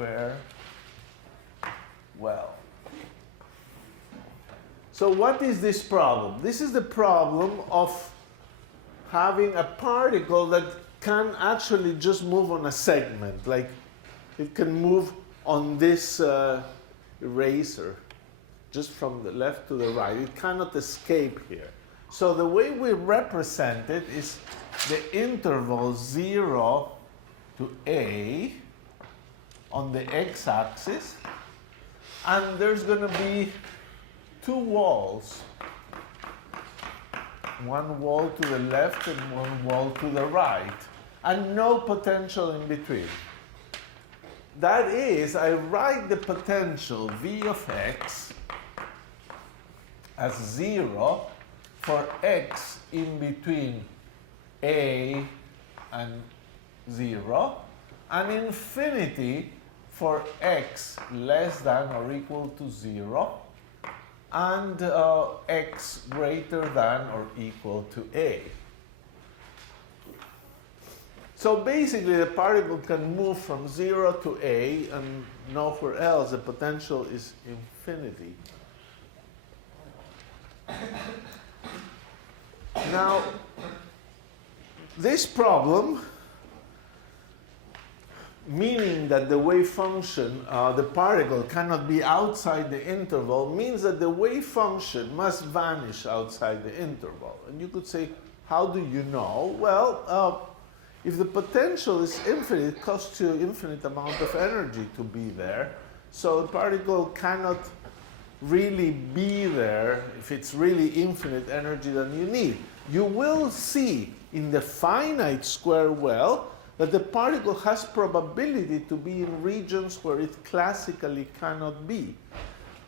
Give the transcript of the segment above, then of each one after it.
square well. So what is this problem? This is the problem of having a particle that can actually just move on a segment. Like it can move on this eraser, just from the left to the right. It cannot escape here. So the way we represent it is the interval 0 to a on the x-axis. And there's going to be two walls. One wall to the left and one wall to the right. And no potential in between. That is, I write the potential v of x as 0 for x in between a and 0, and infinity for x less than or equal to 0, and x greater than or equal to a. So basically the particle can move from 0 to a and nowhere else. The potential is infinity. Now, this problem, meaning that the wave function, the particle cannot be outside the interval, means that the wave function must vanish outside the interval. And you could say, how do you know? Well, if the potential is infinite, it costs you infinite amount of energy to be there. So the particle cannot really be there if it's really infinite energy that you need. You will see in the finite square well that the particle has probability to be in regions where it classically cannot be.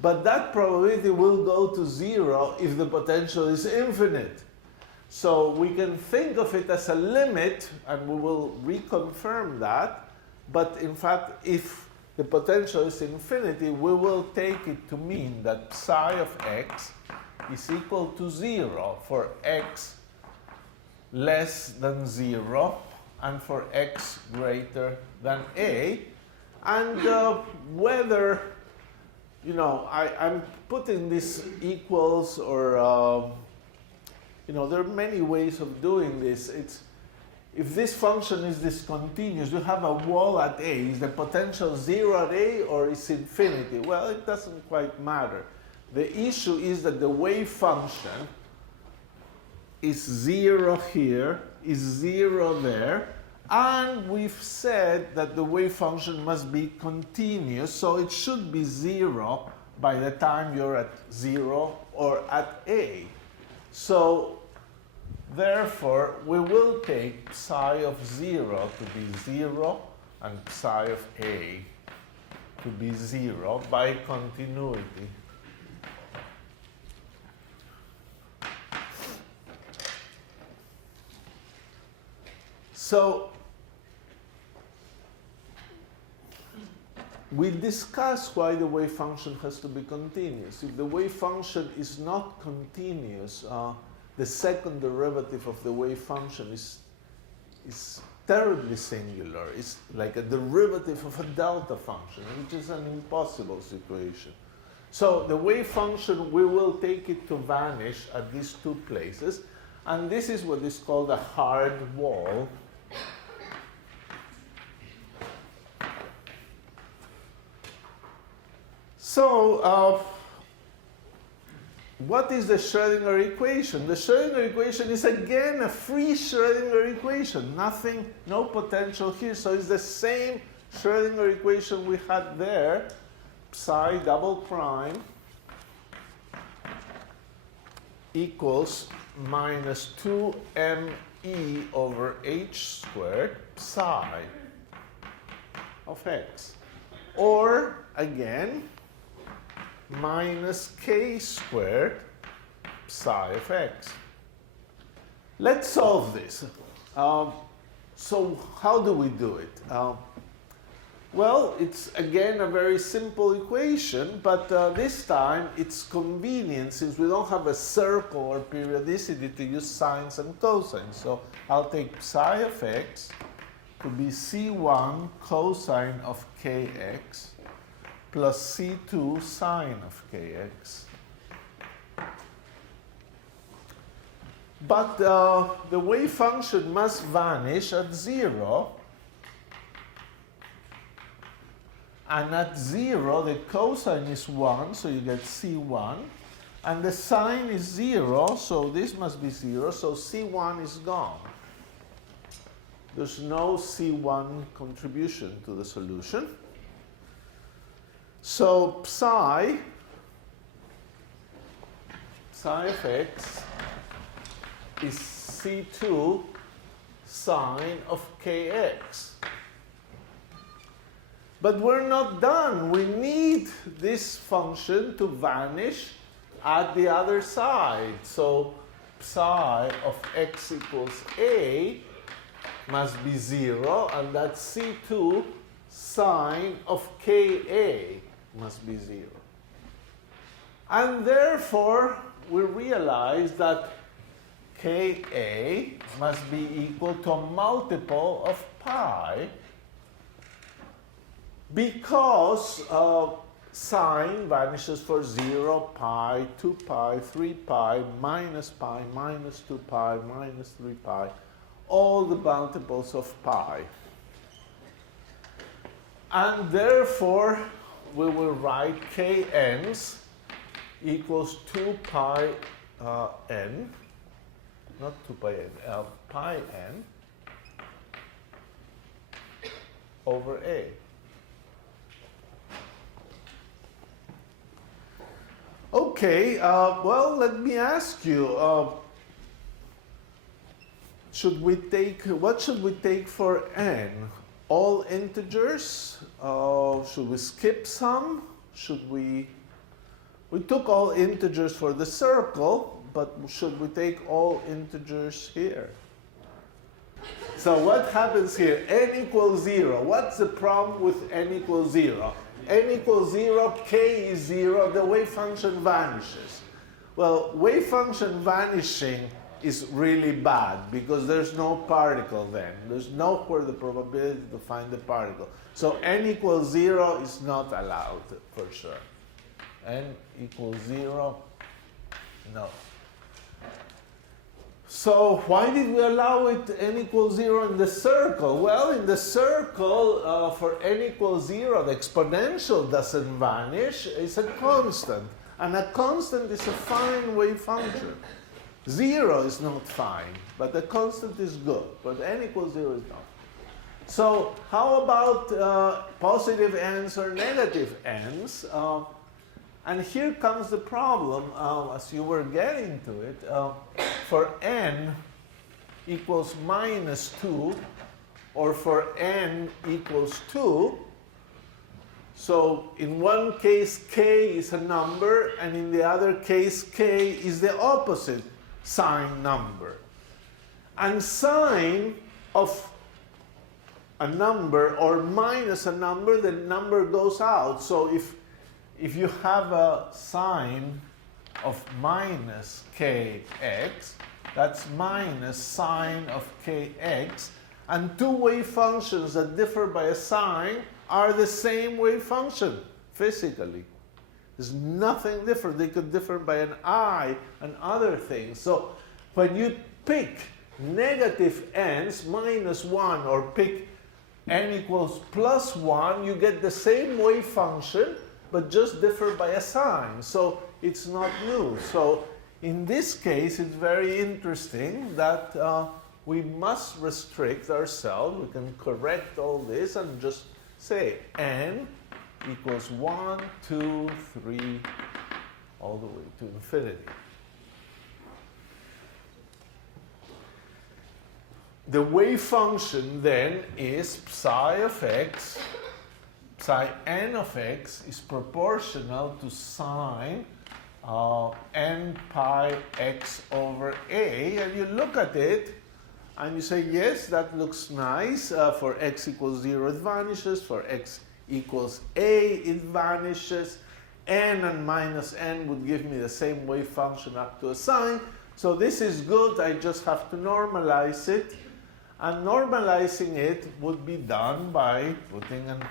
But that probability will go to 0 if the potential is infinite. So we can think of it as a limit, and we will reconfirm that. But in fact, if the potential is infinity, we will take it to mean that psi of x is equal to 0 for x less than 0 and for x greater than a. And whether, you know, I'm putting this equals or, you know, there are many ways of doing this. If this function is discontinuous, you have a wall at a. Is the potential 0 at a or is infinity? Well, it doesn't quite matter. The issue is that the wave function is 0 here, is 0 there, and we've said that the wave function must be continuous, so it should be 0 by the time you're at 0 or at a. So therefore, we will take psi of 0 to be 0 and psi of a to be 0 by continuity. So we discussed why the wave function has to be continuous. If the wave function is not continuous, the second derivative of the wave function is terribly singular. It's like a derivative of a delta function, which is an impossible situation. So the wave function, we will take it to vanish at these two places. And this is what is called a hard wall. So, what is the Schrödinger equation? The Schrödinger equation is again a free Schrödinger equation. Nothing, no potential here. So it's the same Schrödinger equation we had there. Psi double prime equals minus 2me over h squared psi of x. Or, again, minus k squared psi of x. Let's solve this. So how do we do it? Well, it's again a very simple equation, but this time it's convenient since we don't have a circle or periodicity to use sines and cosines. So I'll take psi of x to be C1 cosine of kx plus C2 sine of kx. But the wave function must vanish at 0. And at 0, the cosine is 1, so you get C1. And the sine is 0, so this must be 0, so C1 is gone. There's no C1 contribution to the solution. So psi of x is C2 sine of kx. But we're not done. We need this function to vanish at the other side. So psi of x equals a must be 0, and that C2 sine of Ka must be 0. And therefore, we realize that Ka must be equal to a multiple of pi, because sine vanishes for 0, pi, 2 pi, 3 pi, minus 2 pi, minus 3 pi, all the multiples of pi. And therefore, we will write kn's equals 2 pi n, not 2 pi n, pi n over a. Okay, well, let me ask you, what should we take for n? All integers? Should we skip some? We took all integers for the circle, but should we take all integers here? So what happens here? N equals 0. What's the problem with n equals 0? N equals 0, k is 0, the wave function vanishes. Well, wave function vanishing is really bad because there's no particle then. There's nowhere the probability to find the particle. So n equals 0 is not allowed for sure. N equals 0, no. So why did we allow it n equals 0 in the circle? Well, in the circle, for n equals 0, the exponential doesn't vanish. It's a constant. And a constant is a fine wave function. 0 is not fine, but the constant is good. But n equals 0 is not. So how about positive n's or negative n's? And here comes the problem, as you were getting to it. For n equals minus 2, or for n equals 2, so in one case k is a number, and in the other case k is the opposite sign number. And sine of a number or minus a number, the number goes out. So if you have a sine of minus kx, that's minus sine of kx, and two wave functions that differ by a sign are the same wave function physically. There's nothing different. They could differ by an I and other things. So when you pick negative n's, minus 1, or pick n equals plus 1, you get the same wave function, but just differ by a sign. So it's not new. So in this case, it's very interesting that we must restrict ourselves. We can correct all this and just say n equals 1, 2, 3, all the way to infinity. The wave function then is psi of x. Psi n of x is proportional to sine n pi x over a. And you look at it and you say, yes, that looks nice. For x equals 0, it vanishes. For x equals a, it vanishes. N and minus n would give me the same wave function up to a sine. So this is good. I just have to normalize it. And normalizing it would be done by putting an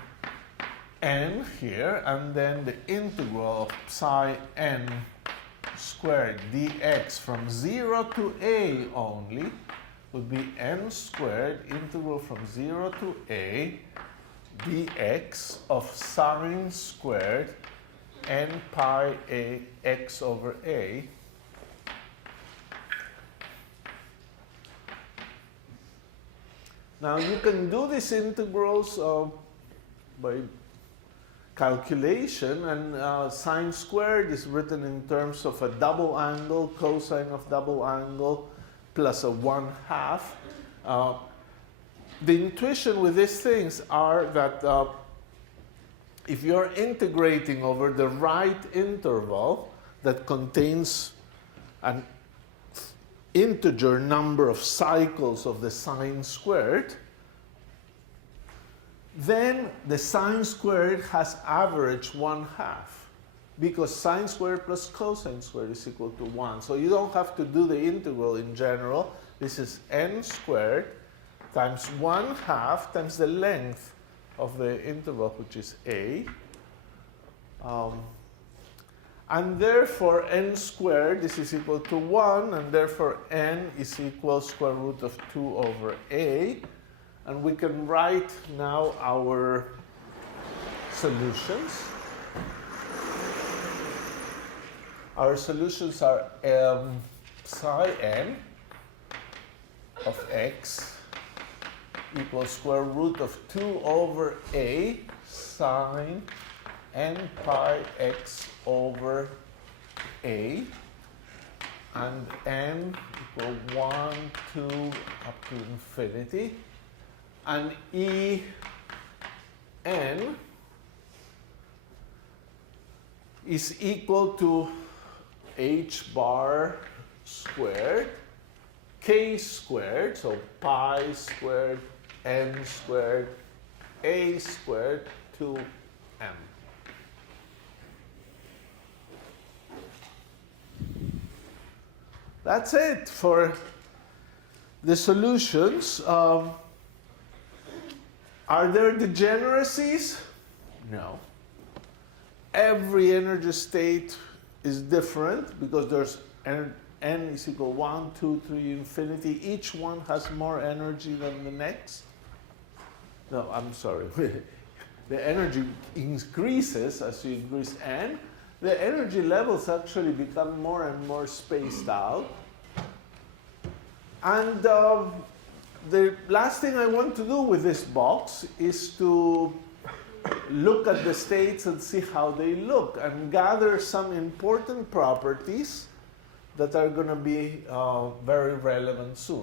n here, and then the integral of psi n squared dx from 0 to a only would be n squared integral from 0 to a dx of sine squared n pi a x over a. Now you can do these integrals by calculation, and sine squared is written in terms of a double angle, cosine of double angle, plus a 1/2. The intuition with these things are that if you're integrating over the right interval that contains an integer number of cycles of the sine squared, then the sine squared has average 1/2, because sine squared plus cosine squared is equal to 1. So you don't have to do the integral in general. This is n squared times 1/2 times the length of the interval, which is a. And therefore n squared, this is equal to 1, and therefore n is equal square root of 2 over a. And we can write now our solutions. Our solutions are psi n of x equals square root of 2 over a sine n pi x over a, and n equal 1, 2, up to infinity, and E n is equal to h bar squared, k squared, so pi squared, n squared, a squared, 2m. That's it for the solutions. Are there degeneracies? No. Every energy state is different because there's n is equal 1, 2, 3, infinity. Each one has more energy than the next. No, I'm sorry. The energy increases as you increase n. The energy levels actually become more and more spaced out. And the last thing I want to do with this box is to look at the states and see how they look and gather some important properties that are going to be very relevant soon.